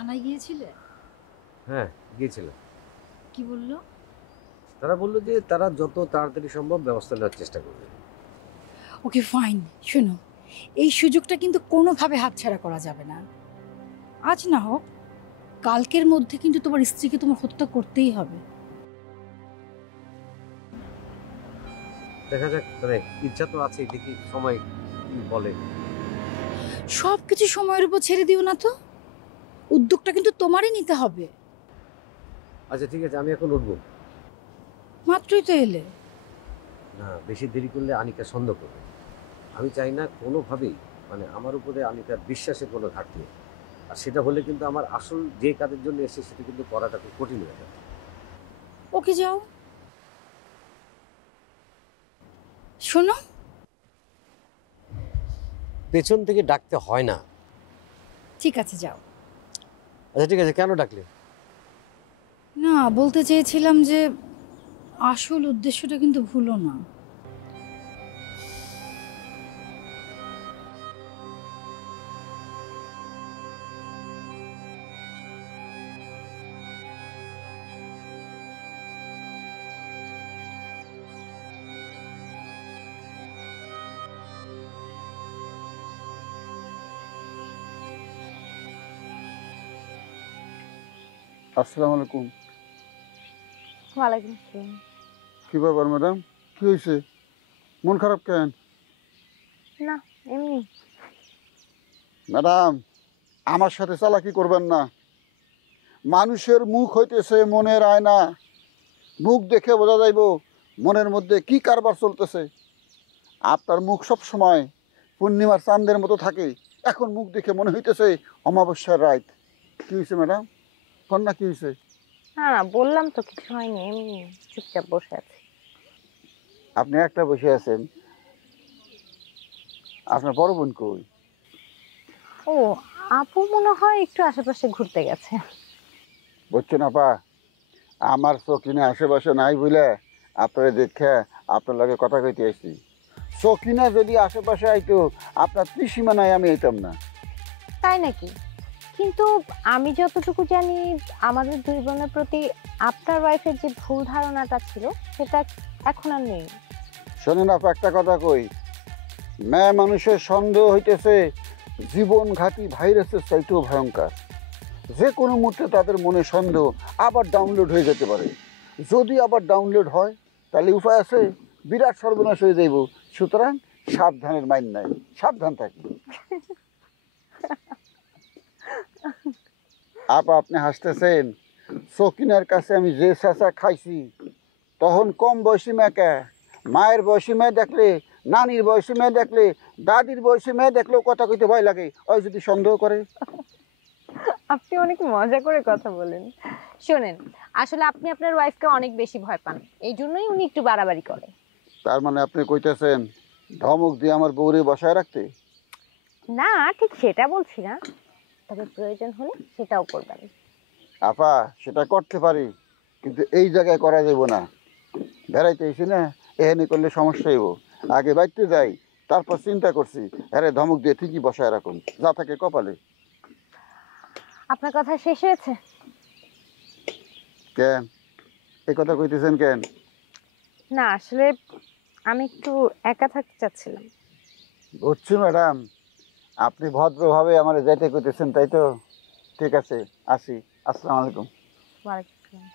থানায় গিয়েছিলে? হ্যাঁ, গিয়েছিলাম। কি বললো? তারা বলল যে তারা যত তাড়াতাড়ি সম্ভব ব্যবস্থা নেওয়ার চেষ্টা করবে। ওকে ফাইন, শোনো, এই সুযোগটা কিন্তু কোনোভাবে হাতছাড়া করা যাবে না। আজ না হোক, কালকের মধ্যে কিন্তু তোমার স্ত্রীকে তোমার হত্যা করতেই হবে। দেখা যাক, মানে ইচ্ছা তো আছে, দেখি সময় কি বলে। সব কিছু সময়ের উপর ছেড়ে দিও না তো, উদ্যোগটা কিন্তু তোমারই নিতে হবে। আচ্ছা ঠিক আছে, আমি এখন উঠবো। মাত্রই তো এলে। না, বেশি দেরি করলে আনিকা সন্দেহ করবে। আমি চাই না কোনোভাবেই, মানে আমার উপরে আনিকার বিশ্বাসের কোনো ঘাটতি নেই। আর সেটা হলে কিন্তু আমার আসল যে কাজের জন্য এসে সেটা কিন্তু করাটা খুব কঠিন হয়ে যাবে। ওকে যাও। শোনো, পেছন থেকে ডাকতে হয় না। ঠিক আছে যাও। আচ্ছা ঠিক আছে, কেন ডাকলে? না, বলতে চেয়েছিলাম যে আসল উদ্দেশ্যটা কিন্তু ভুলো না। আসসালামু আলাইকুম। ওয়ালাইকুম আসসালাম। কি ব্যাপার ম্যাডাম, কি হয়েছে? মন খারাপ কেন? না, এমনি। ম্যাডাম, আমার সাথে চালাকি করবেন না। মানুষের মুখ হইতেছে মনের আয়না। মুখ দেখে বোঝা যাইব মনের মধ্যে কি কারবার চলতেছে। আপনার মুখ সব সময় পূর্ণিমার চাঁদের মতো থাকে, এখন মুখ দেখে মনে হইতেছে অমাবস্যার রাত। কি হয়েছে ম্যাডাম, কন্যা কি হয়েছে? না না, বললাম তো কিছু হয়নি, এমনি চুপচাপ বসে আছি। আপনি একটা বসে আছেন, আপনার বড় বোন কই? ও, আপু মনে হয় একটু আশেপাশে ঘুরতে গেছে। বুঝছেন আপা, আমার চকিনে আশেপাশে নাই বলে আপনারা দেখে আপনার লগে কথা কইতে আসছি। চকিনা যদি আশেপাশে আইতো আপনার ত্রিসীমানায় আমি আইতাম না। তাই নাকি? কিন্তু আমি যতটুকু জানি, আমাদের দুই বোনের প্রতি আপনার ওয়াইফের যে ভুল ধারণাটা ছিল সেটা এখন আর নেই। শোনেন আপা, একটা কথা কই, মেয়ে মানুষের সন্দেহ হইতেছে জীবনঘাতী ভাইরাসের চাইতেও ভয়ঙ্কর। যে কোনো মুহূর্তে তাদের মনে সন্দেহ আবার ডাউনলোড হয়ে যেতে পারে। যদি আবার ডাউনলোড হয় তাহলে উপায় আছে, বিরাট সর্বনাশ হয়ে যাইব। সুতরাং সাবধানের মাইন নাই, সাবধান থাকি। আপা আপনি হাসতেছেন, সকিনার কাছে আমি যে চেঁচা খাইছি, তখন কম বয়সী মেয়েকে, মায়ের বয়সী মেয়ে দেখলে, নানির বয়সী মেয়ে দেখলে, দাদির বয়সী মেয়ে দেখলেও কথা কইতে ভয় লাগে। ওই যদি সন্দেহ করে। আপনি অনেক মজা করে কথা বলেন। শোনেন, আসলে আপনি আপনার ওয়াইফকে অনেক বেশি ভয় পান, এই জন্যই উনি একটু বাড়াবাড়ি করে। তার মানে আপনি কইতেছেন ধমক দিয়ে আমার বউরে বসায় রাখতে? না, ঠিক সেটা বলছি না, তবে প্রয়োজন হলে সেটাও করবেন। আপা সেটা করতে পারি, কিন্তু এই জায়গায় করা যাব না। বেড়াইতে এসি না, এখানে করলে সমস্যা হইব। আগে বাইতে যাই, তারপর চিন্তা করছি আরে ধমক দিয়ে ঠিকই বসায় রাখুন, যা থাকে কপালে। আপনার কথা শেষ হয়েছে? কেন এই কথা কইতেছেন কেন? না, আসলে আমি একটু একা থাকতে চাচ্ছিলাম। বুঝছি ম্যাডাম, আপনি ভদ্রভাবে আমার যাইতে কইতেছেন, তাই তো? ঠিক আছে, আসি। আসসালামু আলাইকুম। ওয়ালাইকুম আসসালাম।